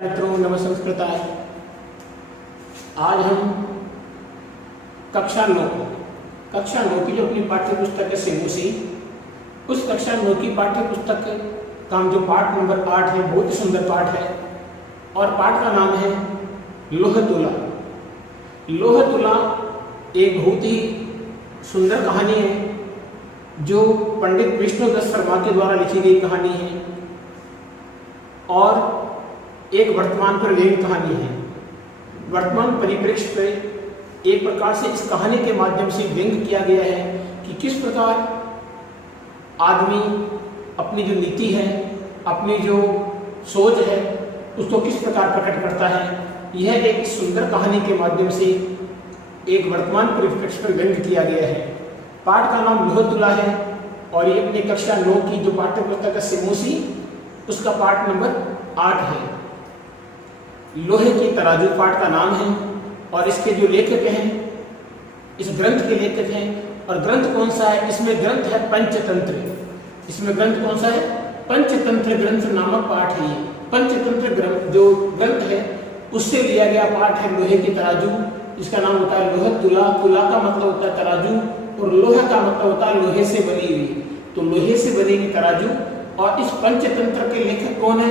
मित्रों नमस्कृताय। आज हम कक्षा 9 की जो अपनी पाठ्य पुस्तक है सेमोसी, उस कक्षा 9 की पाठ्य पुस्तक का जो पाठ नंबर 8 है, बहुत ही सुंदर पाठ है और पाठ का नाम है लोह तुला। लोह तुला एक बहुत ही सुंदर कहानी है जो पंडित विष्णुदत्त शर्मा के द्वारा लिखी गई कहानी है और एक वर्तमान पर व्यंग्य कहानी है। वर्तमान परिप्रेक्ष्य पे एक प्रकार से इस कहानी के माध्यम से व्यंग्य किया गया है कि किस प्रकार आदमी अपनी जो नीति है, अपनी जो सोच है, उसको किस प्रकार प्रकट करता है। यह एक सुंदर कहानी के माध्यम से एक वर्तमान परिप्रेक्ष्य पर व्यंग्य किया गया है। पाठ का नाम लोह तुला है और ये अपनी कक्षा 9 की जो पाठ्य पुस्तक है सेमोसी, उसका पाठ नंबर 8 है। लोहे की तराजू पाठ का नाम है और इसके जो लेखक हैं, इस ग्रंथ के लेखक हैं। और ग्रंथ कौन सा है? इसमें ग्रंथ है पंचतंत्र। इसमें ग्रंथ कौन सा है? पंचतंत्र ग्रंथ नामक पाठ है। ये पंचतंत्र ग्रंथ जो ग्रंथ है उससे लिया गया पाठ है लोहे की तराजू। इसका नाम होता है लोह तुला। तुला का मतलब होता है तराजू और लोहा का मतलब होता है लोहे से बनी हुई। तो लोहे से बनी हुई तराजू। और इस पंचतंत्र के लेखक कौन है?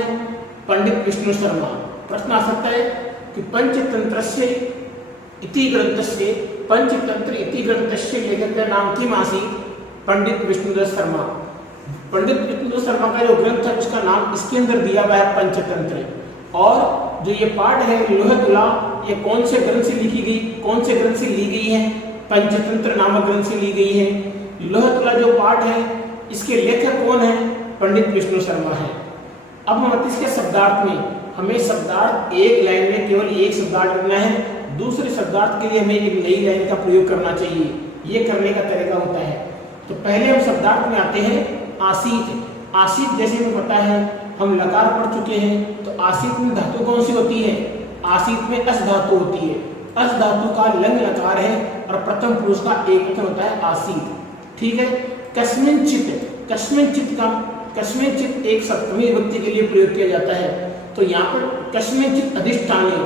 पंडित विष्णु शर्मा। प्रश्न आ सकता है कि पंचतंत्रस्य इति ग्रंथस्य, पंचतंत्र इति ग्रंथस्य लेखक का नाम किम आसीत्? पंडित विष्णुदत्त शर्मा। पंडित विष्णुदत्त शर्मा का जो ग्रंथ है उसका नाम इसके अंदर दिया हुआ है पंचतंत्र। और जो ये पाठ है लोह तुला, ये कौन से ग्रंथ से लिखी गई, कौन से ग्रंथ से ली गई है? पंचतंत्र नामक ग्रंथ से ली गई है। लोह तुला जो पाठ है इसके लेखक कौन है? पंडित विष्णु शर्मा है। अब हम इसके शब्दार्थ में, हमें शब्दार्थ एक लाइन में केवल एक शब्दार्थ लिखना है। दूसरे शब्दार्थ के लिए हमें एक नई लाइन का प्रयोग करना चाहिए। ये करने का तरीका होता है। तो पहले हम शब्दार्थ में आते हैं आसीत। आसीत जैसे हमें पता है, हम लकार पढ़ चुके हैं। तो आसीत में धातु कौन सी होती है? आसीत में अस धातु होती है। अस धातु का लंग लकार है और प्रथम पुरुष का एक वचन होता है आसीत। ठीक है। कस्मिंचित, कस्मिंचित का कस्मिंचित एक सप्तमी विभक्ति के लिए प्रयोग किया जाता है। तो यहाँ पर कस्मिंचित अधिष्ठाने,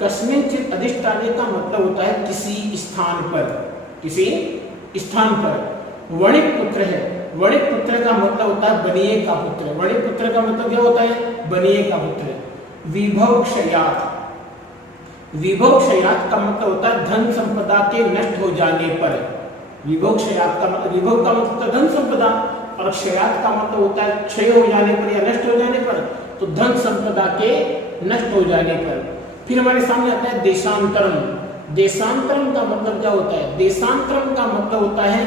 कस्मिंचित अधिष्ठाने का मतलब होता है किसी स्थान पर, किसी स्थान पर। वणिक पुत्र है। वणिक पुत्र का मतलब होता है बनिए का पुत्र। वणिक पुत्र का मतलब क्या होता है? बनिए का पुत्र। विभव क्षयात, विभव क्षयात का मतलब होता है धन संपदा के नष्ट हो जाने पर। विभव क्षयात का मतलब, विभव का मतलब धन संपदा और क्षयात का मतलब होता है क्षय हो जाने पर या नष्ट हो जाने पर। तो धन संपदा के नष्ट हो जाने पर। फिर हमारे सामने आता है देशांतरम। देशांतरम का मतलब क्या होता है? देशांतरम का मतलब होता है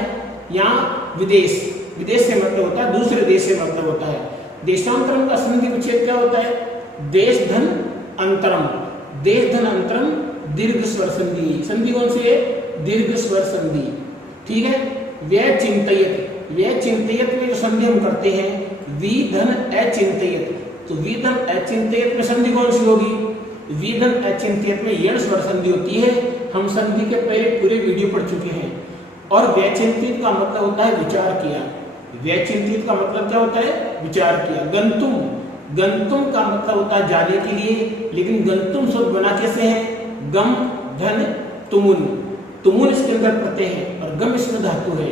यहाँ विदेश। विदेश से मतलब होता है दूसरे देश से मतलब होता है। देशांतरम का संधि विच्छेद क्या होता है? देश धन अंतरम। देश धन अंतरम दीर्घ स्वर संधि। संधि कौन सी है? दीर्घ स्वर संधि। ठीक है। व्यय चिंतयत, व्यय चिंतयत में जो संधि हम करते हैं वी धन अचिंतयत, तो वी धन अचिंतयत में संधि कौन सी होगी? वी धन अचिंतयत में यण स्वर संधि होती है। हम संधि के पहले पूरे वीडियो पढ़ चुके हैं। और व्यचिंतित का मतलब होता है विचार किया। व्यचिंतित का मतलब क्या होता है? विचार किया। गंतुम, गंतुम का मतलब होता है जाने के लिए, लेकिन गंतुम शब्द बना कैसे है? गम धन तुमुन। तुमुन इसके अंदर प्रत्यय है और गम इसमें धातु है।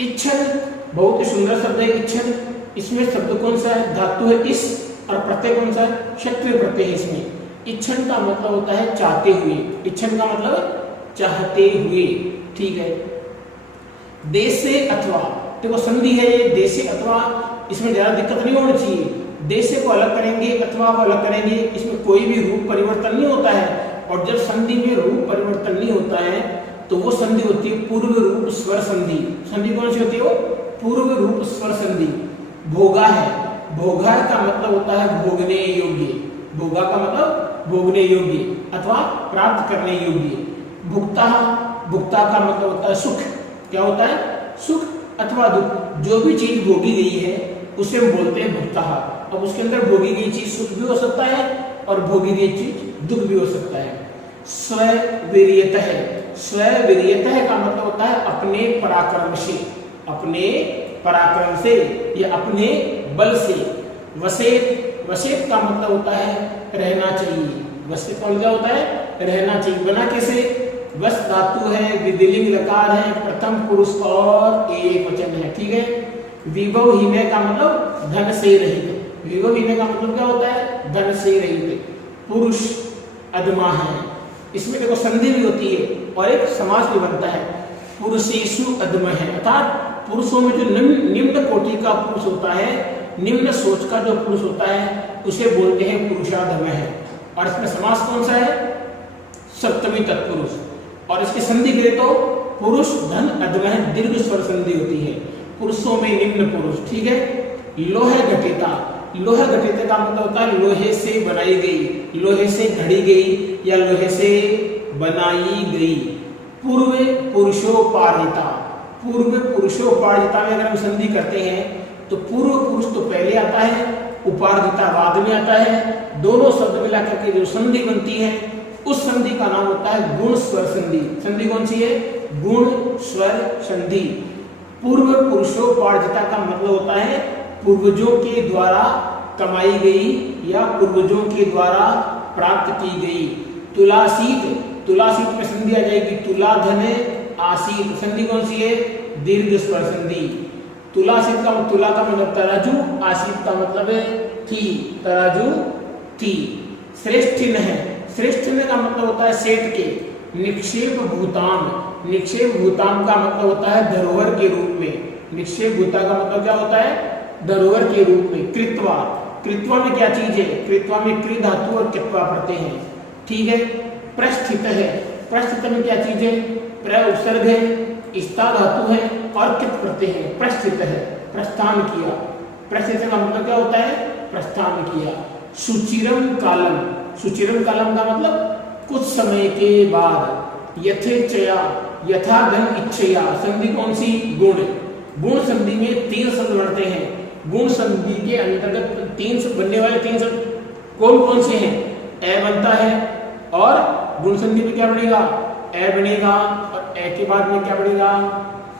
इच्छन बहुत ही सुंदर शब्द है। इच्छन, इसमें शब्द कौन सा है? धातु है इस और प्रत्यय कौन सा है? क्षत्रिय प्रत्यय है इसमें। इच्छन का मतलब होता है चाहते हुए। इच्छन का मतलब चाहते हुए। ठीक है। देश से अथवा, देखो संधि है ये देश से अथवा, इसमें ज्यादा दिक्कत नहीं होनी चाहिए। देश से को अलग करेंगे, अथवा को अलग करेंगे, इसमें कोई भी रूप परिवर्तन नहीं होता है। और जब संधि में रूप परिवर्तन नहीं होता है तो वो संधि होती है पूर्व रूप स्वर संधि। संधि कौन सी होती है? वो पूर्व रूप स्वर संधि। भोगा है। भोगा का मतलब होता है भोगने योग्य। भोगा का मतलब भोगने योग्य अथवा प्राप्त करने योग्य। भुक्ता, भुक्ता का मतलब होता है सुख। क्या होता है? सुख अथवा दुख। जो भी चीज भोगी गई है उसे हम बोलते हैं भुक्ता। अब उसके अंदर भोगी गई चीज सुख भी हो सकता है और भोगी गई चीज दुख भी हो सकता है। स्ववीर्यत है। स्ववीर्यत का मतलब होता है अपने पराक्रम से, अपने पराक्रम से या अपने बल से। वसेत वसेत का मतलब होता है रहना चाहिए। वसेत का मतलब होता है रहना चाहिए। बना कैसे? वस धातु है, विधिलिंग लकार है, प्रथम पुरुष और एक वचन है। ठीक है। विभवहीन का मतलब धन से रहित। विभवहीन का मतलब क्या होता है? धन से रहित। पुरुष अधमा है। इसमें देखो संधि भी होती है और एक समास भी बनता है। पुरुषेषु अधम है, अर्थात पुरुषों में जो निम्न कोटि का पुरुष होता है, निम्न सोच का जो पुरुष होता है, उसे बोलते हैं पुरुषाधम है। और इसमें समास कौन सा है? सप्तमी तत्पुरुष। और इसकी संधि करें तो पुरुष धन अधम है, दीर्घ स्वर संधि होती है। पुरुषों में निम्न पुरुष। ठीक है। लोह घटिता। लोह घटिता का मतलब होता है लोहे से बनाई गई, लोहे से घड़ी गई या लोहे से बनाई गई। पूर्व पुरुषोपार्जिता। पूर्व पुरुषोपार्जिता में अगर हम संधि करते हैं तो पूर्व पुरुष तो पहले आता है, उपार्जिता बाद में आता है। दोनों शब्द मिलाकर के जो संधि बनती है उस संधि का नाम होता है गुण स्वर संधि। संधि कौन सी है? गुण स्वर संधि। पूर्व पुरुषोपार्जिता का मतलब होता है पूर्वजों के द्वारा कमाई गई या पूर्वजों के द्वारा प्राप्त की गई। तुलासीत। तुलासीत में संधि आ जाएगी तुला धन आसीत। संधि कौन सी है? दीर्घ स्वर संधि। तुलासीत का तुला का मतलब तराजू, आसीत का मतलब है थी, तराजू थी। श्रेष्ठिन है। श्रेष्ठिन का मतलब होता है सेठ के। निक्षेप भूतान। निक्षेप भूतान का मतलब होता है धरोहर के रूप में। निक्षेप भूता का मतलब क्या होता है? धरोहर के रूप में। कृत्वा। कृत्वा में क्या चीज है? कृत्वा में कृ धातु और कित्वा पढ़ते हैं। ठीक है। प्रस्थित है। प्रस्थित में क्या चीज है? प्र उपसर्ग है, स्था धातु है और कित प्रत्यय है। प्रस्थित है, प्रस्थान किया। प्रस्थित का मतलब क्या होता है? प्रस्थान किया। सुचिरम कालम। सुचिरम कालम का मतलब कुछ समय के बाद। यथेच्छया। यथा धन इच्छया। संधि कौन सी? गुण। गुण संधि में 3 शब्द बनते हैं। गुण संधि के अंतर्गत 3 बनने वाले 3 शब्द कौन कौन से हैं? ए बनता है और गुण संधि में क्या बनेगा? ए बनेगा और ए के बाद में क्या बनेगा?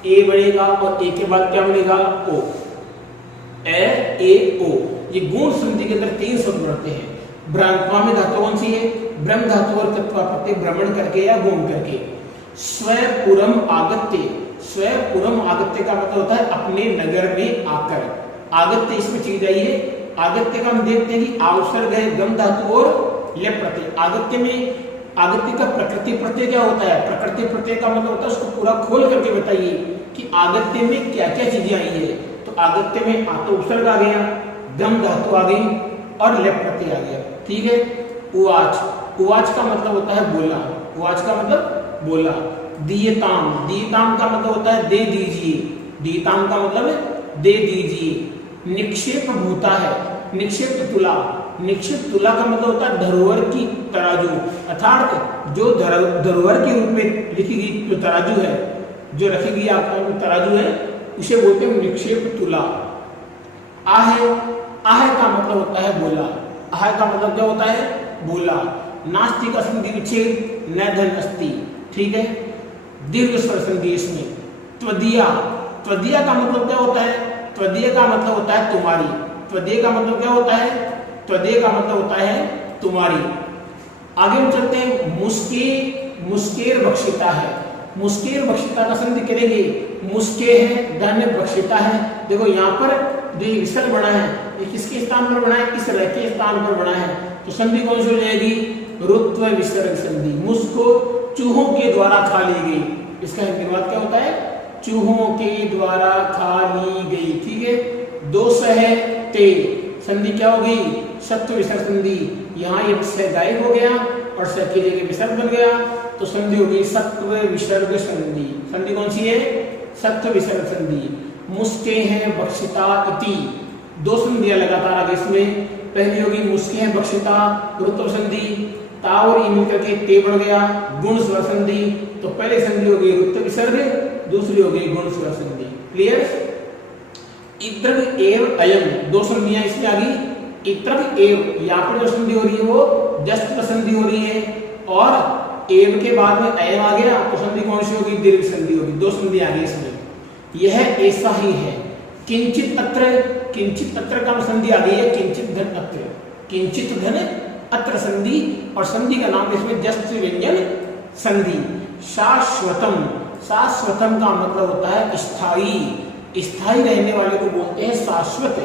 ए बनेगा और ए के बाद क्या बनेगा? ओ। ए ओ। ये गुण संधि के अंदर 3 शब्द बनते हैं। ब्रह्मा में धातु कौन सी है? ब्रह्म धातु और तत्वा प्रत्यय भ्रमण करके या घूम करके। स्वपुरम आगत्य। स्वपुरम आगत्य का मतलब होता है अपने नगर में आकर। आगत्य इसमें चीज आई है। आगत्य का हम देखते हैं कि आवसर्ग है, गम धातु और लेप प्रत्यय। आगत्य में आगत्य का प्रकृति प्रत्यय क्या होता है? प्रकृति प्रत्यय का मतलब होता है उसको पूरा खोल करके बताइए कि आगत्य में क्या क्या चीजें आई है। तो आगत्य में आतो उपसर्ग आ गया, गम धातु आ गई और लेप प्रत्यय आ गया। ठीक है। उवाच। उवाच का मतलब होता है बोला। उवाच का मतलब बोला। दीयताम। दीयताम का मतलब होता है दे दीजिए। दीयताम का मतलब है दे दीजिए। निक्षेप भूता है। निक्षेप तुला। निक्षेप तुला का मतलब होता है धरोहर की तराजू, अर्थात जो धरोहर के रूप में लिखी गई जो तराजू है, जो रखी गई आपका तराजू है, उसे बोलते हैं निक्षेप तुला। आहे। आहे का मतलब होता है बोला। आहे का मतलब क्या होता है? बोला। नास्ति का संधि विच्छेद न धन अस्ति। ठीक है। दीर्घ स्वर संधि इसमें। त्वदीया। त्वदीया का मतलब क्या होता है? त्वदीय का मतलब होता है तुम्हारी। त्वदीय का मतलब क्या होता है? त्वदीय का मतलब होता है तुम्हारी। आगे हम चलते हैं। मुस्के। मुस्केर बक्षिता है। मुस्केर बक्षिता का संधि करेंगे। मुस्के है, धन बक्षिता है। देखो यहाँ पर जो विसर्ग बना है ये किसके स्थान पर बना है? इस र के स्थान पर बना है। तो संधि कौन सी हो जाएगी? रुत्व विसर्ग संधि। मुस्को चूहों के द्वारा खा ली गई। इसका हिंदी अनुवाद क्या होता है? चूहों के द्वारा खा ली गई। ठीक है। दोष है ते। संधि क्या होगी? सत्व विसर्ग संधि। यहाँ ये स गायब हो गया और स की जगह विसर्ग बन गया तो संधि होगी सत्व विसर्ग संधि। संधि कौन सी है? सत्व विसर्ग संधि। मुस्के हैं बक्षिता इति। 2 संधियां लगातार आगे इसमें। पहली होगी मुस्के हैं बक्षिता, रुत्व संधि। ता और ई मिलकर के ते बढ़ गया, गुण स्वर संधि। तो पहले संधि होगी रुत्व विसर्ग, दूसरी होगी गुण स्वर संधि। क्लियर? इत्रग एव अयम। 2 संधियां इसमें आ गई। इत्रग एव, यहाँ पर जो संधि हो रही है वो जस्ट संधि हो रही है और एव के बाद में अयम आ गया तो संधि कौन सी होगी? दीर्घ संधि होगी। 2 संधि आ गई इसमें। यह ऐसा ही है। किंचित अत्र। किंचित अत्र का संधि आ गई है किंचित धन अत्र। किंचित धन अत्र संधि, और संधि का नाम इसमें जस्ट व्यंजन संधि। शाश्वतम, शाश्वतम का मतलब होता है स्थायी, स्थायी रहने वाले को बोलते हैं शाश्वत।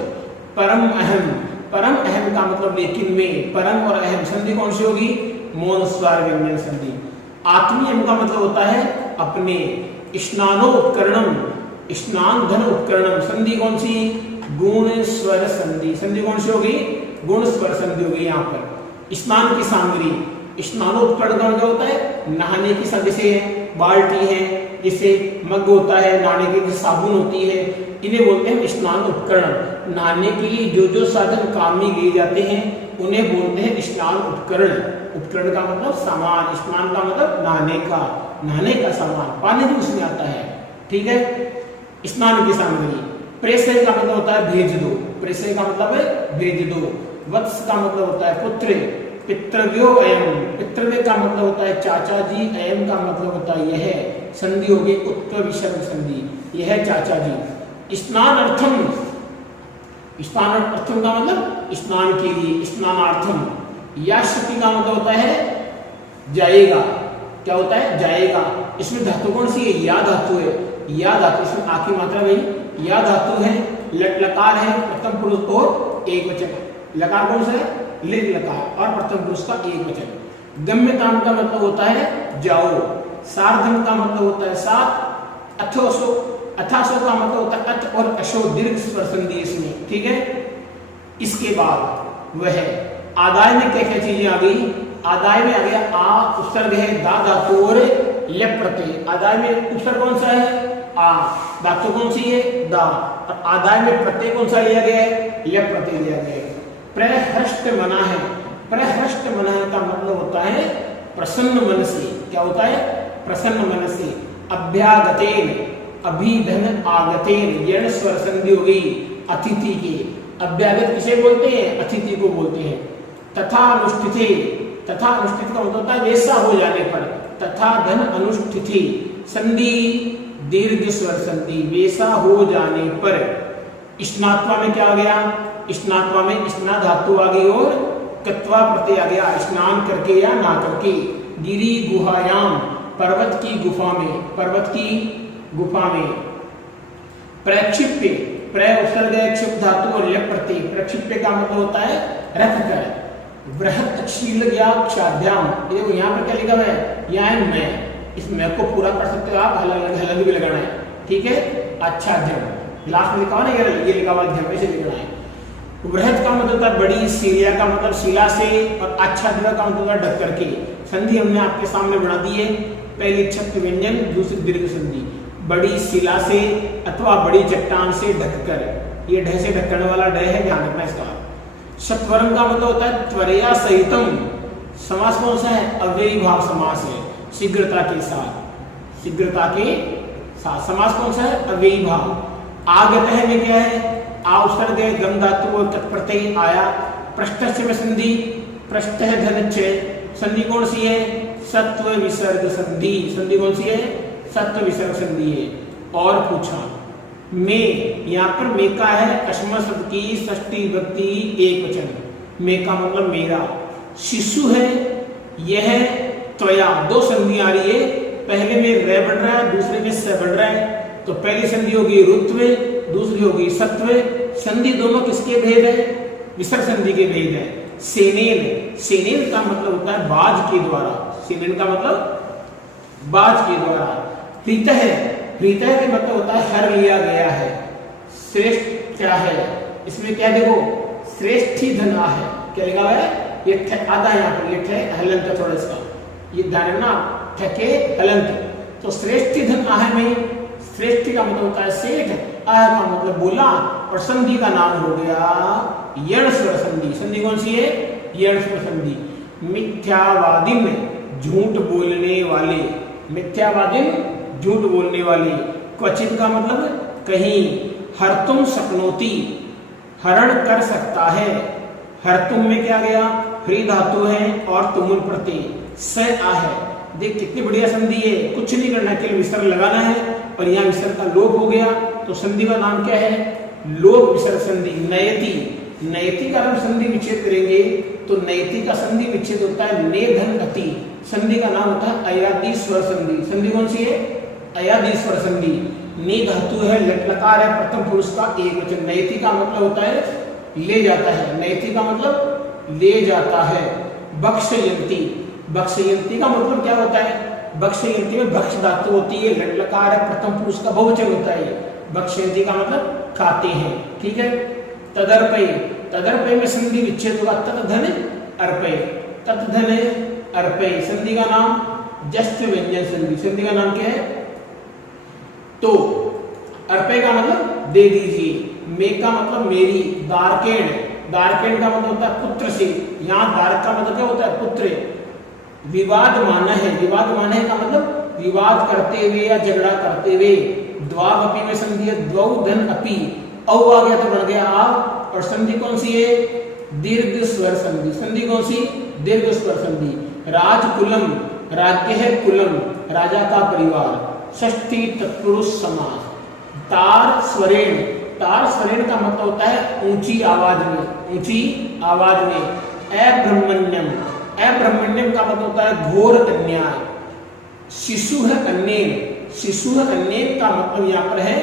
परम अहम, परम अहम का मतलब लेकिन में, परम और अहम संधि कौन सी होगी? मौन स्वर व्यंजन संधि। आत्मीयम का मतलब होता है अपने। स्नानोपकरणम, स्नान धन उपकरणम संधि कौन सी? गुण स्वर संधि। संधि कौन सी होगी? गुण स्वर संधि होगी। यहाँ पर स्नान की सामग्री, स्नानोपकरण का मतलब होता है नहाने की, जैसे बाल्टी है, जैसे मग होता है नहाने के, जैसे साबुन होती है, इन्हें बोलते हैं स्नान उपकरण। नहाने के लिए जो जो साधन काम में लिए जाते हैं उन्हें बोलते हैं स्नान उपकरण। उपकरण का मतलब सामान, स्नान का मतलब नहाने का, नहाने का सामान, पानी भी उसमें आता है। ठीक है, स्नान की सामग्री। प्रेषय का मतलब होता है भेज दो, प्रेषय का मतलब है भेज दो। वत्स का मतलब होता है पुत्र। पितृव्यो अयम, पितृव्य का मतलब होता है चाचा जी, अयम का मतलब होता है यह। संधि होगी उत्तर विसर्ग संधि, यह चाचा जी। स्नानार्थम, स्नानार्थम का मतलब स्नान के लिए, स्नानार्थम। याश्यति का मतलब होता है जाएगा, क्या होता है? जाएगा। इसमें धातु कौन सी है? या धातु है, या धातु, इसमें आ की मात्रा नहीं, या धातु है। लट लकार है प्रथम पुरुष और एक वचन। लकार कौन सा है? लिंग लकार, और प्रथम पुरुष का एक वचन। गम्यताम का मतलब होता है जाओ। सार्धम का मतलब होता है साथ। अथोसो, अथासो का मतलब होता है अथ और अशो, दीर्घ स्वर संधि इसमें। ठीक है, इसके बाद वह आदाय में क्या क्या चीजें आ गई? आदाय में आ गया आ, उपसर्ग है दा धातु और लेप प्रत्यय। आदाय में उपसर्ग कौन सा है? आ, धातु कौन सी है? दा, और आदाय में प्रत्यय कौन सा लिया गया है? लेप प्रत्यय लिया गया है। प्रहृष्ट मना है, प्रहृष्ट मना का मतलब होता है प्रसन्न मन से। क्या होता है? प्रसन्न मन से। अभ्यागतेन, अभिधन आगतेन, यण स्वर संधि हो गई अतिथि के। अभ्यागत किसे बोलते हैं? अतिथि को बोलते हैं। तथा अनुष्ठिते, तथा अनुष्ठित का मतलब होता है वैसा हो जाने पर। तथा धन अनुष्ठिति संधि दीर्घ स्वर संधि, वैसा हो जाने पर। स्नात्वा में क्या आ गया? स्नात्वा में स्ना धातु आ गई और कत्वा प्रत्यय आ गया, स्नान करके या ना करके। गिरी गुहायाम, पर्वत की गुफा में, पर्वत की गुफा में। प्रक्षिप्य, प्र उपसर्ग है क्षिप धातु और लेप प्रत्यय। प्रक्षिप्य का मतलब होता है रख कर। बृहत शील या क्षाध्याम, देखो यहाँ पर क्या लिखा हुआ है? यहाँ है मैं, इस मैं को पूरा कर सकते हो आप, हलंग भी लगाना है। ठीक है, अच्छा ध्यम लास्ट में लिखा हुआ ना, ये लिखा हुआ ध्यम से लिखना है। बृहत का मतलब होता है बड़ी, सीलिया का मतलब शिला से, और आच्छादन का मतलब होता है ढक करके। संधि हमने आपके सामने बना दी है। पहली छत्र व्यंजन, दूसरी दीर्घ संधि। बड़ी शिला से अथवा बड़ी चट्टान से ढककर, ये ढह से ढकने वाला ढह है, ध्यान रखना इसका। सत्वरम का मतलब होता है त्वरया सहितम। समास कौन सा है? अव्ययी भाव समास है, शीघ्रता के साथ, शीघ्रता के साथ। समास कौन सा है? अव्ययी भाव। आगत है में क्या है? आ उपसर्ग है, गम धातु और तत्प्रत्यय आया। पृष्ठ में संधि, पृष्ठ है धन च, संधि कौन सी है? सत्व विसर्ग संधि। संधि कौन सी है? सत्व विसर्ग संधि है। और पूछा में, यहाँ पर मे का है अश्म शब्द की षष्ठी विभक्ति एक वचन। मे का मतलब मेरा। शिशु है, यह त्वया, दो संधि आ रही है। पहले में रे बढ़ रहा है, दूसरे में स बढ़ रहा है। तो पहली संधि होगी रुत्व, दूसरी होगी सत्व। संधि दोनों किसके भेद है? विसर्ग संधि के भेद है। सेनेन, सेनेन का मतलब होता है बाज के द्वारा। सेनेन का मतलब बाज के द्वारा। प्रीत है, प्रीत के मतलब होता है हर लिया गया है। श्रेष्ठ क्या है? इसमें क्या देखो, श्रेष्ठी धना है। क्या लिखा हुआ है? ये आधा यहाँ पर, ये ठे हलंत थोड़ा इसका, ये ध्यान रखना, ठके हलंत। तो श्रेष्ठी धन आह में, श्रेष्ठी का मतलब होता है सेठ, आह का मतलब बोला, और संधि का नाम हो गया यण स्वर संधि। संधि कौन सी है? यण स्वर संधि। मिथ्यावादिन, झूठ बोलने वाले। मिथ्यावादिन, झूठ बोलने वाले। क्वचित का मतलब कहीं। हरतुम शक्नोति, हरण कर सकता है। हरतुम में क्या गया? ह्री धातु है और तुमुल प्रत्यय, स आ है। देख कितनी बढ़िया संधि है, कुछ नहीं करना, केवल विसर्ग लगाना है, और यहाँ विसर्ग का लोप हो गया। तो संधि का नाम क्या है? लोप विसर्ग संधि। नयति, नैति का हम संधि विच्छेद करेंगे तो नैति का संधि विच्छेद होता है ने धन अति, संधि का नाम होता है अयादि स्वर संधि। संधि कौन सी है? अयादि स्वर संधि। नी धातु है, लट लकार है, प्रथम पुरुष का एक वचन। नैति का मतलब होता है ले जाता है, नैति का मतलब ले जाता है। बक्षयंती, बक्षयंती का मतलब क्या होता है? बक्षयंती में भक्ष धातु होती है, लट लकार है, प्रथम पुरुष का बहुवचन होता है। बक्षयंती का मतलब खाते हैं, ठीक है। तदर्पय, तदर्पय में संधि विच्छेद होगा ततधन अर्पय, ततधन अर्पय। संधि का नाम जस्ट व्यंजन संधि। संधि का नाम क्या है? तो अर्पय का मतलब दे दीजिए, मे का मतलब मेरी, दारकेण, दारकेण का मतलब होता है पुत्र से। यहाँ दारक का मतलब क्या होता है? पुत्र। विवाद माना है, विवाद माना है का मतलब विवाद करते हुए या झगड़ा करते हुए। द्वावपि में संधि है द्वौ धन अपि, औ आ गया तो बन गया आ। और संधि कौन सी है? दीर्घ स्वर संधि। संधि कौन सी? दीर्घ स्वर संधि। राजकुलम, राज्य है कुलम, राजा का परिवार। षष्ठी तत्पुरुष समास। तार स्वरेण, तार स्वरेण का मतलब होता है ऊंची आवाज में, ऊंची आवाज में। अब्रह्मण्यम, अब्रह्मण्यम का मतलब होता है घोर अन्याय। शिशु है अन्य, शिशु है अन्य का मतलब यहाँ पर है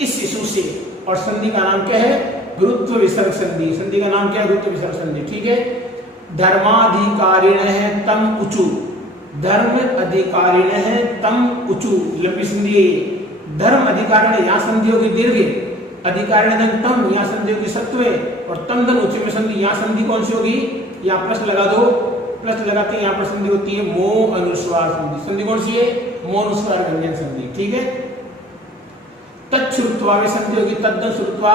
इस शिशु से। और संधि का नाम क्या है? गुरुत्व विसर्ग संधि। संधि का नाम क्या है? गुरुत्व विसर्ग संधि, ठीक है। धर्माधिकारिण है तम उचु, धर्म अधिकारिण है तम उचु, लंबी संधि। धर्म अधिकारिण यहाँ संधि होगी दीर्घ, अधिकारिण धन तम यहाँ संधि होगी सत्व, और तम धन उच्च में संधि। यहाँ संधि कौन सी होगी? यहाँ प्लस लगा दो, प्लस लगाते हैं यहाँ पर संधि होती है मो अनुस्वार संधि। संधि कौन सी है? मो अनुस्वार व्यंजन संधि, ठीक है। तच्छ्रुत्वा में संधि होगी तद्दन श्रुत्वा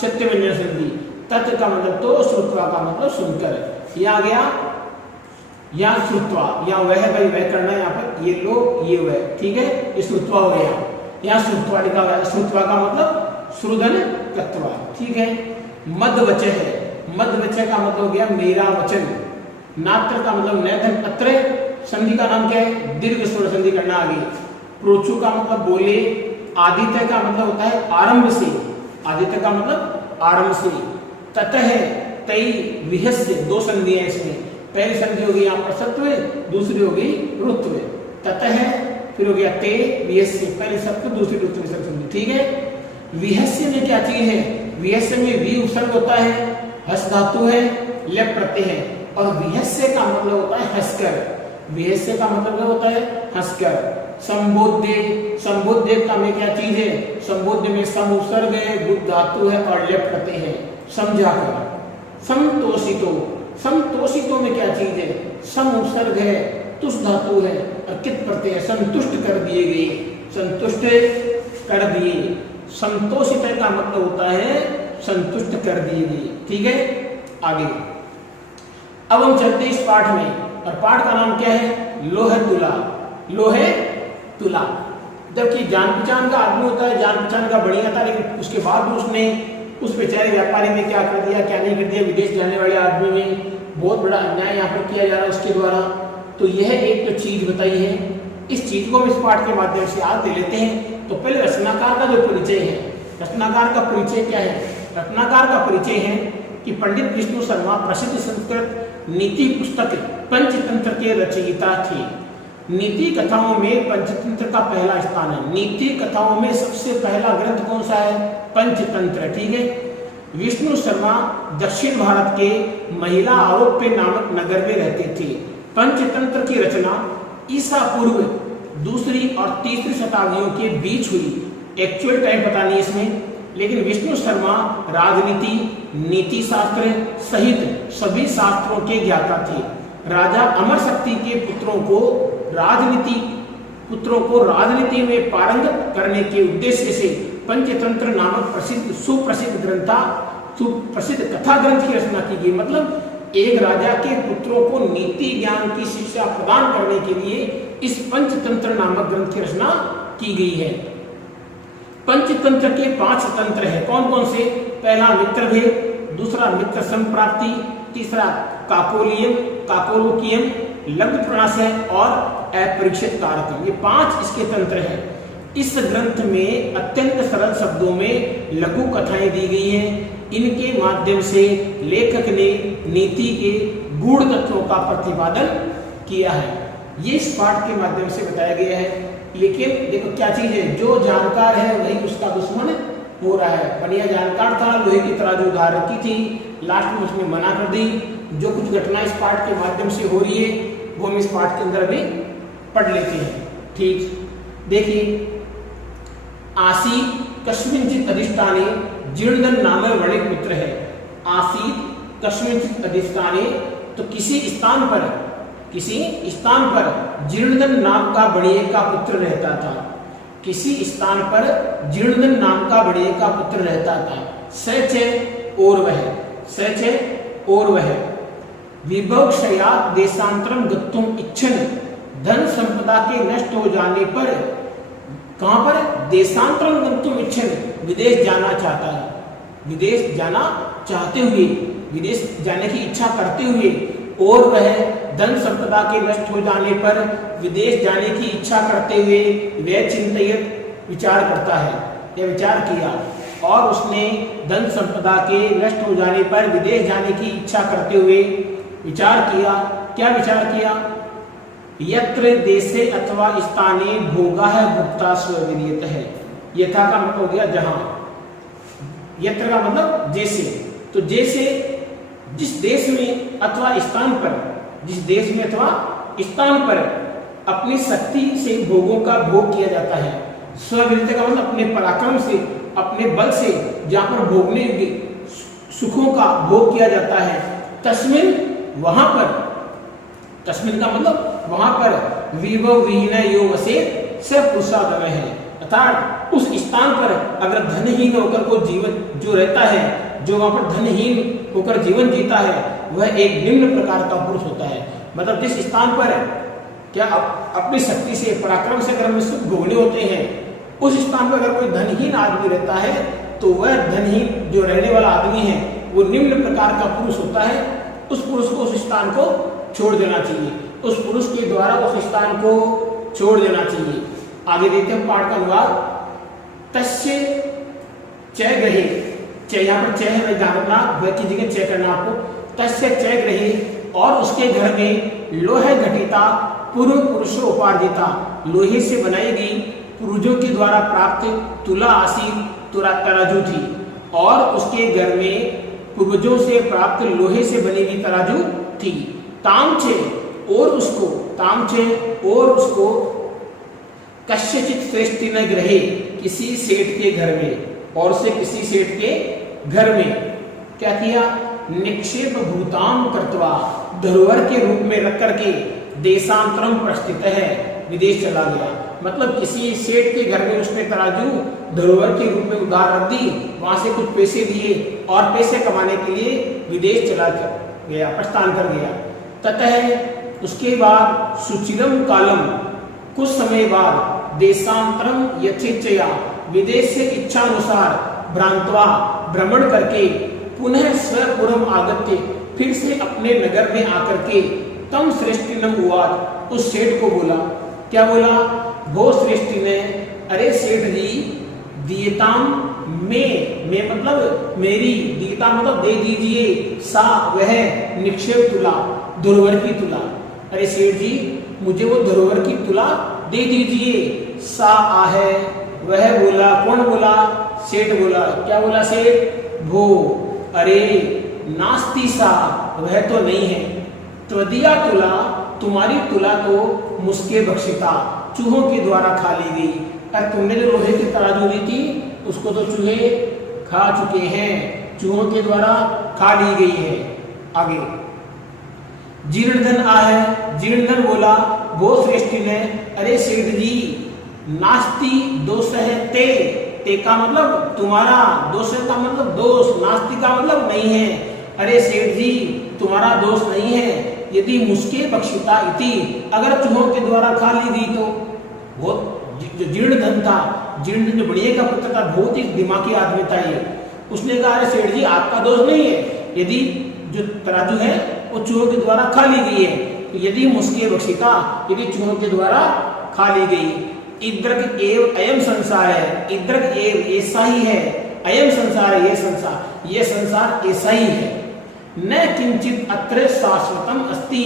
छत्य व्यंजन संधि। तत् का मतलब तो, श्रुत्वा का मतलब सुनकर। यहाँ गया, यहाँ श्रुत्वा, यहाँ वह भाई वह करना है, यहाँ पर ये लो ये वह, ठीक है। ये श्रुत्वा हो गया, यहाँ श्रुत्वा लिखा गया। श्रुत्वा का मतलब श्रुधन कत्वा, ठीक है। मद वचय है, मद वचय का मतलब हो गया मेरा वचन। नात्र का मतलब नैधन अत्र, संधि का नाम क्या है? दीर्घ स्वर संधि करना आगे। प्रोचु का मतलब बोले। आदित्य का मतलब होता है आरंभ से, आदित्य का मतलब आरंभ से। ततः तई विहस्य, दो संधियां इसमें। पहली संधि होगी यहाँ पर सत्व, दूसरी होगी रुत्व। ततः फिर हो गया ते विहस्य, पहले सत्व दूसरी रुत्व विसर्ग संधि, ठीक है। विहस्य में क्या चीज है? विहस्य में वी उपसर्ग होता है, हस धातु है, लेप प्रत्यय है। और विहस्य का मतलब होता है हंसकर, विहस्य का मतलब क्या होता है? हंसकर। संबोध्य, संबोध्य का में क्या चीज है? संबोध्य में सम उपसर्ग है, बुद्ध धातु है और लेप प्रत्यय है, समझाकर। संतोषितो, संतोषितो में क्या चीज है? सम उपसर्ग है, तुष धातु है और कित प्रत्यय है, संतुष्ट कर दिए गए, संतुष्ट कर दिए। संतोषित का मतलब होता है संतुष्ट कर दिए गए, ठीक है। आगे अब हम चलते इस पाठ में, और पाठ का नाम क्या है? लोह तुला। लोहे तुला। जबकि जान पहचान का आदमी होता है, जान पहचान का बढ़िया था, लेकिन उसके बाद उसने उस बेचारे व्यापारी में क्या कर दिया क्या नहीं कर दिया, विदेश जाने वाले आदमी में बहुत बड़ा अन्याय यहाँ पर किया जा रहा है उसके द्वारा। तो यह एक जो चीज बताई है, इस चीज को हम इस पाठ के माध्यम से आज ले लेते हैं। तो पहले रचनाकार का जो परिचय है, रचनाकार का परिचय क्या है? रचनाकार का परिचय है कि पंडित विष्णु शर्मा प्रसिद्ध संस्कृत नीति पुस्तक पंचतंत्र के रचयिता थे। नीति कथाओं में पंचतंत्र का पहला स्थान है। नीति कथाओं में सबसे पहला ग्रंथ कौन सा है? पंचतंत्र, ठीक है। विष्णु शर्मा दक्षिण भारत के महिला आरोप्य नामक नगर में रहते थे। पंचतंत्र की रचना ईसा पूर्व दूसरी और तीसरी शताब्दियों के बीच हुई। एक्चुअल टाइम पता नहीं इसमें, लेकिन विष्णु शर्मा राजनीति, नीति शास्त्र सहित सभी शास्त्रों के ज्ञाता थे। राजा अमर शक्ति के पुत्रों को राजनीति में पारंगत करने के उद्देश्य से पंचतंत्र नामक सुप्रसिद्ध कथा ग्रंथ की रचना की गई। मतलब एक राजा के पुत्रों को नीति ज्ञान की शिक्षा प्रदान करने के लिए इस पंचतंत्र नामक ग्रंथ की रचना की गई है। पंचतंत्र के 5 तंत्र हैं। कौन कौन से? पहला मित्र भेद, दूसरा मित्र संप्राप्ति, तीसरा काकोलियम, काकोलोकियम, लब्ध प्रणाशय और अपरीक्षित कारकम। ये 5 इसके तंत्र हैं। इस ग्रंथ में अत्यंत सरल शब्दों में लघु कथाएं दी गई हैं। इनके माध्यम से लेखक ने नीति के गूढ़ तत्वों का प्रतिपादन किया है। ये इस पाठ के माध्यम से बताया गया है। लेकिन देखो क्या चीज है, जो जानकार है वही उसका दुश्मन हो रहा है। बढ़िया जानकार था, लोहे की तराजू उधार रखी थी, लास्ट में उसने मना कर दी। जो कुछ घटना इस पाठ के माध्यम से हो रही है वो हम इस पाठ के अंदर भी पढ़ लेते हैं। ठीक, देखिए, आसीत कस्मिंचित् अधिष्ठाने जीर्णधन नाम वणिक पुत्र है। आसीत कस्मिंचित् अधिष्ठाने, तो किसी स्थान पर जीर्णधन नाम का बढ़िया का पुत्र रहता था। किसी स्थान पर जीर्णधन नाम का बढ़िया का पुत्र रहता था। सच और वह विभव क्षयात् देशांतरम गत्तुम इच्छन, धन संपदा के नष्ट हो जाने पर कहां पर, देशांतरम गत्तुम इच्छन, विदेश जाना चाहता है। विदेश जाना चाहते हुए, विदेश जाने की इच्छा करते हुए, और वह धन संपदा के नष्ट हो जाने पर विदेश जाने की इच्छा करते हुए वह चिंतित विचार करता है, यह विचार किया, और उसने धन संपदा के नष्ट हो जाने पर विदेश जाने की इच्छा करते हुए विचार किया। क्या विचार किया? यत्र देशे अथवा स्थाने भोगः भुक्ता स्वविदियत है। यथा का मतलब हो गया जहां, यत्र का मतलब जैसे, तो जैसे जिस देश में अथवा स्थान पर, जिस देश में अथवा स्थान पर अपनी शक्ति से भोगों का भोग किया जाता है। स्वविदियत का मतलब अपने पराक्रम से, अपने बल से जहां पर भोगने सुखों का भोग किया जाता है, तस्मिन वहां पर, तस्मिन का मतलब वहां पर विभव विहीन यो वसे स पुरुषादम है। अर्थात उस स्थान पर अगर धनहीन होकर को जीवन जो रहता है, जो वहां पर धनहीन होकर जीवन जीता है, वह एक निम्न प्रकार का पुरुष होता है। मतलब जिस स्थान पर क्या अपनी शक्ति से, पराक्रम से अगर हमें सुख भोगने होते हैं, उस स्थान पर अगर कोई धनहीन आदमी रहता है तो वह धनहीन जो रहने वाला आदमी है वो निम्न प्रकार का पुरुष होता है। उस पुरुष को उस स्थान को छोड़ देना चाहिए, उस पुरुष के द्वारा उस स्थान को छोड़ देना चाहिए। आगे देखते हैं पाठ का अनुवाद। तस्य च ग्रहे, च यहाँ पर च है, ध्यान रखना, वह की जगह च करना आपको। तस्य च ग्रहे, और उसके घर में लोहे घटिता पूर्व पुरुषो उपार्जिता, लोहे से बनाई गई पूर्वजों के द्वारा प्राप्त तुला आसी तराजू थी। और उसके घर में पूर्वजों से प्राप्त लोहे से बनी हुई तराजू थी। तामचे, और उसको कस्यचित् श्रेष्ठी न ग्रहे, किसी सेठ के घर में, और से किसी सेठ के घर में क्या किया, निक्षेप भूताम कृत्वा, धरोहर के रूप में रख करके देशांतरम प्रस्थित है, विदेश चला गया। मतलब किसी सेठ के घर में उसने तराजू धरोहर के रूप में उधार रख दी, वहां से कुछ पैसे दिए और पैसे कमाने के लिए विदेश चला गया, प्रस्थान कर गया। ततः उसके बाद सुचिरम कालम, कुछ समय बाद देशांतरम यथेच्छया, विदेश से इच्छा अनुसार भ्रांतवा, भ्रमण करके पुनः स्वपुरम आगत्य, फिर से अपने नगर में आकर के तम श्रेष्ठिनम उवाच, उस सेठ को बोला। क्या बोला? वो श्रेष्ठी ने, अरे सेठ जी, दीयताम में मतलब मेरी, दीयता मतलब दे दीजिए, सा वह निक्षेप तुला, धरोहर की तुला। अरे सेठ जी, मुझे वो धरोहर की तुला दे दीजिए। सा आहे, वह बोला, कौन बोला? सेठ बोला। क्या बोला सेठ? भो, अरे नास्ती सा, वह तो नहीं है। त्वदिया तुला, तुम्हारी तुला तो मुस्के भक्षिता, चूहों के द्वारा खा ली गई। और तुमने जो लोहे की तराजू ली थी उसको तो चूहे खा चुके हैं, चूहों के द्वारा खा ली गई है। आगे जीर्णधन आहे, जीर्णधन बोला वो श्रेष्ठी ने, अरे सेठ जी, नास्ति दोष है ते का मतलब तुम्हारा, दोष का मतलब दोष, नास्ति का मतलब नहीं है। अरे सेठ जी, तुम्हारा दोष नहीं है। यदि मुस्के बक्षिता इति, अगर चूहों के द्वारा खा ली गई तो वो जो जीर्णधन था, जीर्णधन जो बढ़िया का पुत्र था, बहुत ही दिमागी आदमी था ये। उसने कहा, अरे सेठ जी, आपका दोष नहीं है, यदि जो तराजू है वो चूहों के द्वारा खा ली गई है। तो यदि मुस्के बक्षिता, यदि चूहों के द्वारा खा ली गई। इद्रक एव अयम संसार है, इद्रक एव ऐसा ही है, अयम संसार, ये संसार ऐसा ही है। न किंचित अत्र शाश्वतम अस्ति,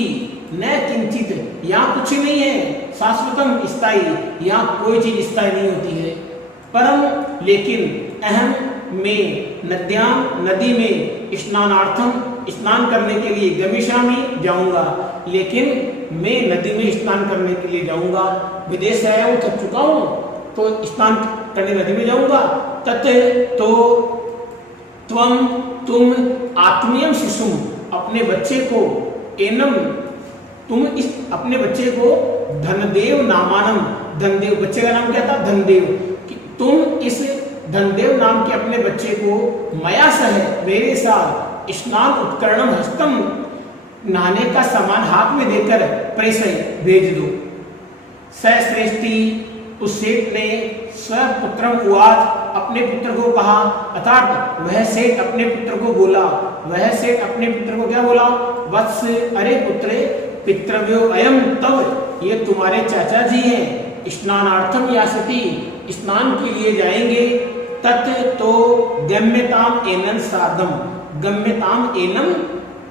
न किंचित, यहाँ कुछ नहीं है, शाश्वतम स्थायी, यहाँ कोई चीज स्थायी नहीं होती है। परम लेकिन अहम में नद्याम, नदी में स्नानार्थम, स्नान करने के लिए गमिष्यामि, जाऊंगा, लेकिन मैं नदी में स्नान करने के लिए जाऊंगा। विदेश से आया हूं, थक चुका हूं, तो स्नान करने नदी में जाऊंगा। तत् तो तुम आत्मीयम शिशुम, अपने बच्चे को, एनम, तुम इस अपने बच्चे को धनदेव नामानम, धनदेव, बच्चे का नाम क्या था? धनदेव। तुम इस धनदेव नाम के अपने बच्चे को मया सह, मेरे साथ, स्नान उपकरणम हस्तम, नहाने का सामान हाथ में देकर प्रेषय, भेज दो। सश्रेष्ठी, उस सेठ ने स्वपुत्रम उवाच, अपने पुत्र को कहा, अर्थात वह सेठ अपने पुत्र को बोला, वह सेठ अपने पुत्र को क्या बोला? वत्स, अरे पुत्रे, पितृव्यो अयम तव, ये तुम्हारे चाचा जी हैं, स्नानार्थम यासति, स्नान के लिए जाएंगे। तत् तो गम्यताम एनन सार्धम, गम्यताम एनम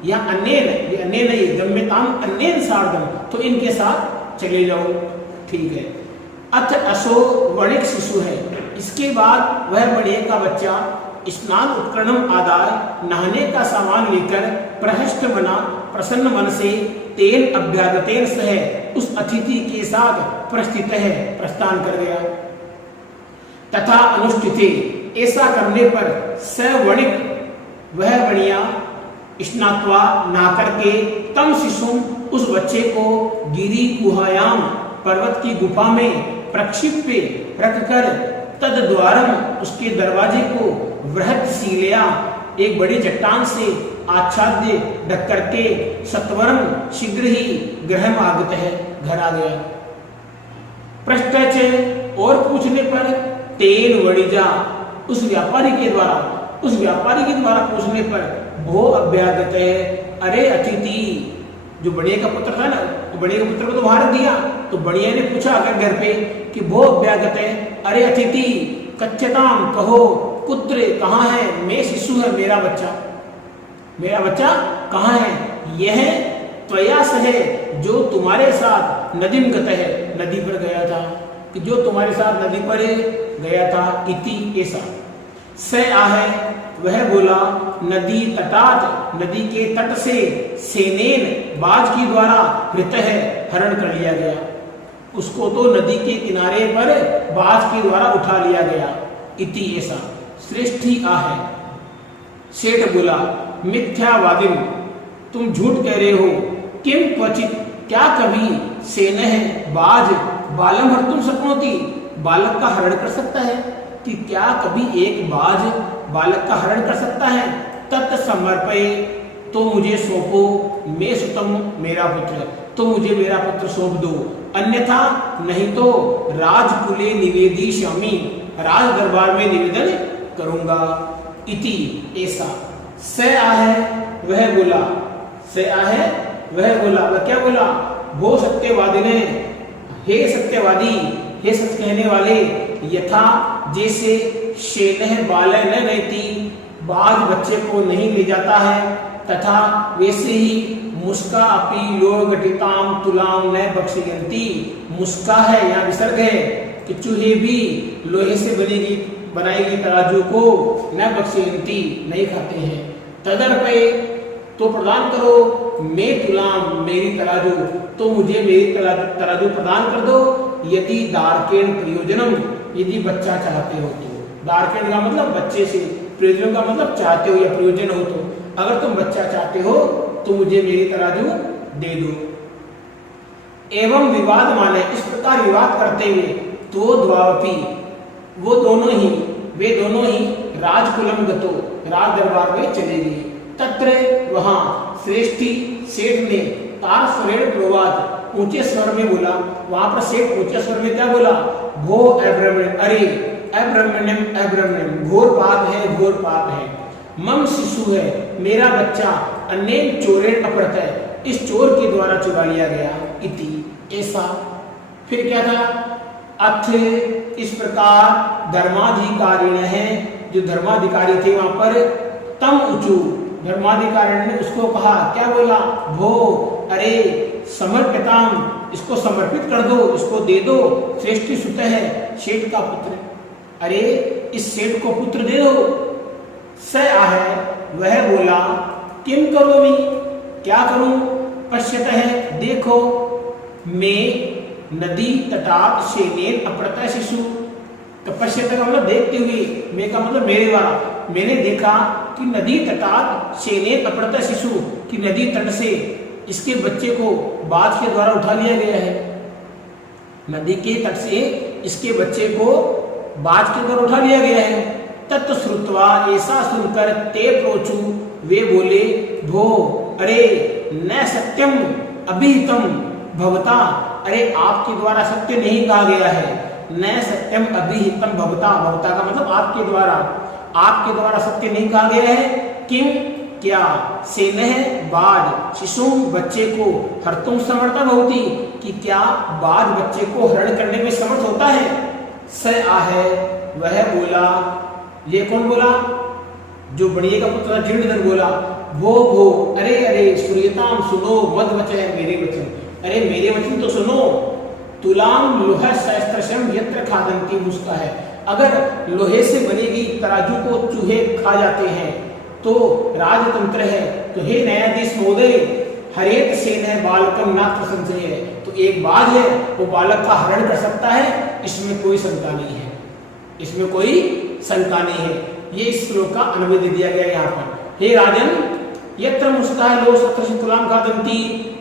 या अनेन, ये अनेन नहीं, गम्यताम अनेन सार्धम, तो इनके साथ चले जाओ, ठीक है। अथ असो वणिक शिशु है, इसके बाद वह बढ़िया का बच्चा स्नान उपकरणम आदाय, नहाने का सामान लेकर प्रहष्ट बना, प्रसन्न मन से, तेन अभ्यागतेन सह, उस अतिथि के साथ प्रस्थित है, प्रस्थान कर गया। तथा अनुष्ठिते, ऐसा करने पर स वणिक, वह बढ़िया स्नात्वा, नहा करके, तम शिशुम, उस बच्चे को गिरी गुहायाम, पर्वत की गुफा में प्रक्षिप्य रखकर, तद द्वारम, उसके दरवाजे को, वृहत शीलया, एक बड़ी चट्टान से आच्छाद्य ढक करके, सत्वरम, शीघ्र ही गृह आगत है, घर आ गया। पृष्ठ, और पूछने पर, तेन वणिजा, उस व्यापारी के द्वारा पूछने पर, भो अभ्यागत है, अरे अतिथि, जो बढ़िया का पुत्र था ना, तो बढ़िया के पुत्र को तो बाहर दिया, तो बढ़िया ने पूछा अगर घर पे कि भो अभ्यागत है, अरे अतिथि, कच्चताम, कहो, पुत्र कहाँ है? मैं शिशु है, मेरा बच्चा कहाँ है? यह त्वया सह, जो तुम्हारे साथ, नदीम गत है, नदी पर गया था, कि जो तुम्हारे साथ नदी पर गया था, इति, ऐसा। स आहे, वह बोला, नदी तटात, नदी के तट से, सेनेन, बाज की द्वारा, हृत है, हरण कर लिया गया, उसको तो नदी के किनारे पर बाज की द्वारा उठा लिया गया, इति, ऐसा। श्रेष्ठी आहे, सेठ बोला, मिथ्यावादिन, तुम झूठ कह रहे हो, किम क्वचित, क्या कभी, सेन है, बाज, बालम हर्तुम शक्नोति, बालक का हरण कर सकता है? कि क्या कभी एक बाज बालक का हरण कर सकता है? तत् समर्पये, तो मुझे सौंपो, मैं सुतम, मेरा पुत्र, तो मुझे मेरा पुत्र सौंप दो, अन्यथा नहीं तो राजकुले निवेदिष्यामि, राज दरबार में निवेदन करूंगा, इति, ऐसा। स आहे, वह बोला, वह क्या बोला? वो सत्यवादी ने, हे सत्यवादी, हे सत्य कहने वाले, यथा, जैसे, शेलह बालय न रहती, बाज बच्चे को नहीं ले जाता है, तथा वैसे ही मुस्का अपी लोह घटिताम तुलाम न बख्शयंती, मुस्का है, यहाँ विसर्ग है, कि चूहे भी लोहे से बनाई गई तराजू को न बख्शयंती, नहीं खाते हैं। तदर्पे, तो प्रदान करो, मैं तुलाम, मेरी तराजू, तो मुझे मेरी तराजू प्रदान कर दो, यदि दारकेण प्रयोजनम, यदि बच्चा चाहते हो तो। दारकेण का मतलब बच्चे से, प्रयोजन का मतलब चाहते हो या प्रयोजन हो तो। अगर तुम बच्चा चाहते हो तो मुझे मेरी तराजू दे दो। एवं विवाद माने, इस प्रकार विवाद करते हुए, तो द्वावपी, वे दोनों ही राजकुलम गतो, राज दरबार में चले गए। तत्र, वहां, श्रेष्ठी, सेठ ने, तार स्वरेण प्रोवाद, ऊंचे स्वर में बोला, वहां पर सेठ ऊंचे स्वर में क्या बोला? भो अब्रह्मण्यम, अरे अब्रह्मण्यम, घोर पाप है, मम शिशु है, मेरा बच्चा, अनेन चोरेण अपहृत है, इस चोर के द्वारा चुरा लिया गया, इति, ऐसा। फिर क्या था? अथ, इस प्रकार, धर्माधिकारिण है, जो धर्माधिकारी थे वहां पर, तम ऊंचू, धर्माधिकारी ने उसको कहा, क्या बोला, भो, अरे समर्पिताम, इसको समर्पित कर दो, इसको दे दो, श्रेष्ठ सुत है, सेठ का पुत्र, अरे इस सेठ को पुत्र दे दो। स आहे, वह बोला, किम करोमि, क्या करूं, पश्यत है, देखो, मैं नदी तटात शेनेन अपरता शिशु, तो पश्यत का मतलब देखते हुए, मैं का मतलब मेरे द्वारा, मैंने देखा कि नदी तटात शेनेन अपरता शिशु, कि नदी तट से इसके बच्चे को बाज के द्वारा उठा लिया गया है, नदी के तट से इसके बच्चे को बाज के द्वारा उठा लिया गया है। तत्व श्रुत्वा, ऐसा सुनकर, ते प्रोचु, वे बोले, भो, अरे न सत्यम अभिहितम भवता, अरे आपके द्वारा सत्य नहीं कहा गया है, न सत्यम अभिहितम भवता, भवता का मतलब आपके द्वारा सत्य नहीं कहा गया है, किम, क्या, सेनह, बाज, शिशु, बच्चे को, हर्तुम समर्था भवती, कि क्या बाज बच्चे को हरण करने में समर्थ होता है। स आहे, वह बोला, ये कौन बोला, जो बड़िए का पुत्र जीर्णधन बोला, भो भो, अरे अरे सूर्यताम, सुनो, मद वचन, मेरे वचन, अरे मेरे वचन तो सुनो, तुलाम लोह सहस्त्रशम यत्र खादंती, मुस्का है, अगर लोहे से बनेगी तराजू को चूहे खा जाते हैं तो राजतंत्र है, तो हे न्यायाधीश महोदय, हरेक सेन है बालकम नात्र संशय है, तो एक बाज है वो बालक का हरण कर सकता है, इसमें कोई शंका नहीं है, इसमें कोई शंका नहीं है। ये इस श्लोक का अनुवाद दिया गया यहाँ पर। हे राजन, यत्र मुस्का लोह सत्रश तुलाम खादंती,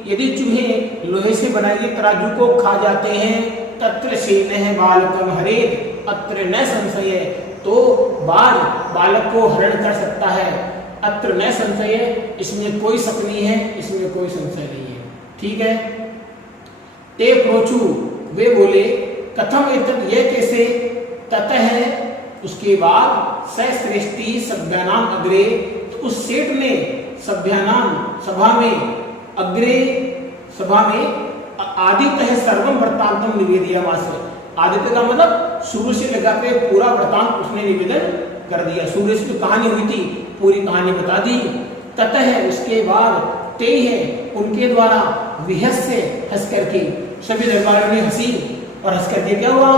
यदि चूहे लोहे से बनाई गई तराजू को खा जाते हैं, तत्र सेन है बालकम हरेत, अत्र न संशय, तो बाल बालक को हरण कर सकता है, अत्र न संशय, इसमें कोई शक नहीं है, इसमें कोई संशय नहीं है, ठीक है। ते प्रोचु, वे बोले, कथम एतत्, यह कैसे, ततः, उसके बाद, सश्रेष्ठी सभ्यानाम अग्रे, तो उस सेठ ने सभ्यानाम, सभा में, अग्रे, सभा में, आदित्य सर्वम वृत्तांतम निवेदयामास, आदित्य का मतलब शुरू से लगाते पूरा वृत्तांत उसने निवेदन कर दिया, सूर्य से जो कहानी हुई थी पूरी कहानी बता दी। ततः, उसके बाद, ते है, उनके द्वारा, विहस्य, हंस करके, सभी दरबारियों ने हंसी, और हंस करके क्या हुआ,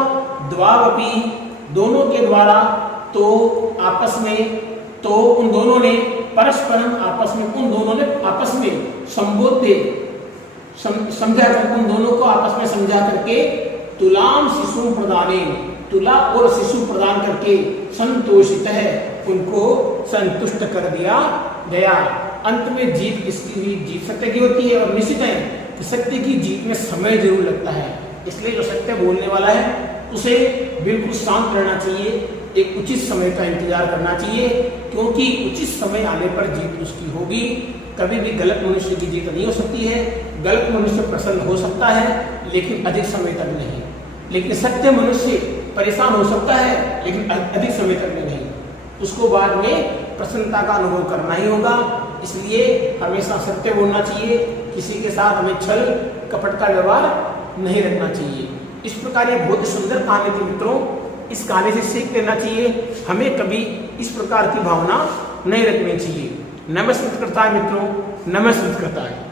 द्वावपि, दोनों के द्वारा, तो आपस में, तो उन दोनों ने, परस्परम, आपस में, उन दोनों ने आपस में, संबोधते, समझा कर, उन दोनों को आपस में समझा करके, तुलाम शिशु प्रदाने, तुला और शिशु प्रदान करके, संतोषित है, उनको संतुष्ट कर दिया गया। अंत में जीत किसकी हुई, जीत सत्य की होती है, और निश्चित है कि सत्य की जीत में समय जरूर लगता है, इसलिए जो सत्य बोलने वाला है उसे बिल्कुल शांत रहना चाहिए, एक उचित समय का इंतजार करना चाहिए, क्योंकि उचित समय आने पर जीत उसकी होगी। कभी भी गलत मनुष्य की जीत नहीं हो सकती है, गलत मनुष्य प्रसन्न हो सकता है लेकिन अधिक समय तक नहीं, लेकिन सत्य मनुष्य परेशान हो सकता है लेकिन अधिक समय तक नहीं, उसको बाद में प्रसन्नता का अनुभव करना ही होगा। इसलिए हमेशा सत्य बोलना चाहिए, किसी के साथ हमें छल कपट का व्यवहार नहीं रखना चाहिए। इस प्रकार ये बहुत सुंदर कहानी थी मित्रों, इस कहानी से सीख लेना चाहिए, हमें कभी इस प्रकार की भावना नहीं रखनी चाहिए। नमस्कृत करता है मित्रों, नमस्कृत करता है।